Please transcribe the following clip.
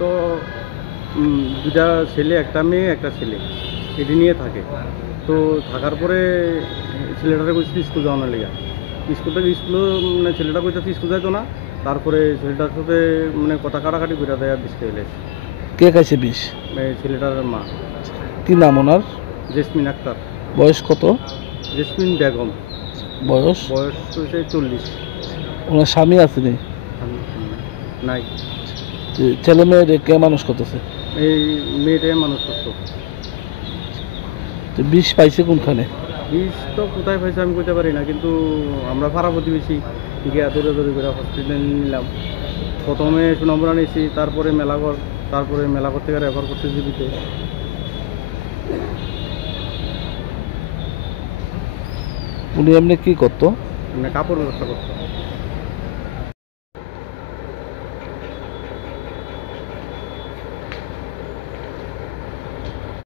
তো দুটা ছেলে, একটা মেয়ে, একটা ছেলে, এটি নিয়ে থাকে। তো থাকার পরে ছেলেটাকে কইছি স্কুল যাওয়ানোর লেগে। স্কুলে মানে ছেলেটা কইতাছে স্কুল যাইতো না। তারপরে ছেলেটার সাথে মানে কথা কাটাকাটি করে দেয় আর বিষ খেয়ে ফেলেছে। কে খাইছে বিষ? ছেলেটার মা কি নাম ওনার? জেসমিন আক্তার। বয়স কত? জেসমিন বেগম। বয়স বয়স হচ্ছে 40। ওনার স্বামী আসেনি? নাই। ছেলে মেয়ে কে মানুষ করতেছে? এই মেয়েটাই মানুষ করতো। তো বিষ পাইছে কোনখানে? বিষ তো কোথায় পাইছে আমি কইতে পারি না, কিন্তু আমরা পাড়া প্রতিবেশী গিয়ে দৌড়ে দৌড়ে করে হসপিটালে নিলাম। প্রথমে সুনামপুরা নিয়েছি, তারপরে মেলাঘর, তারপরে মেলাঘর থেকে রেফার করছে জিবিতে। উনি এমনি কি করতো? মানে কাপড় ব্যবস্থা করতো।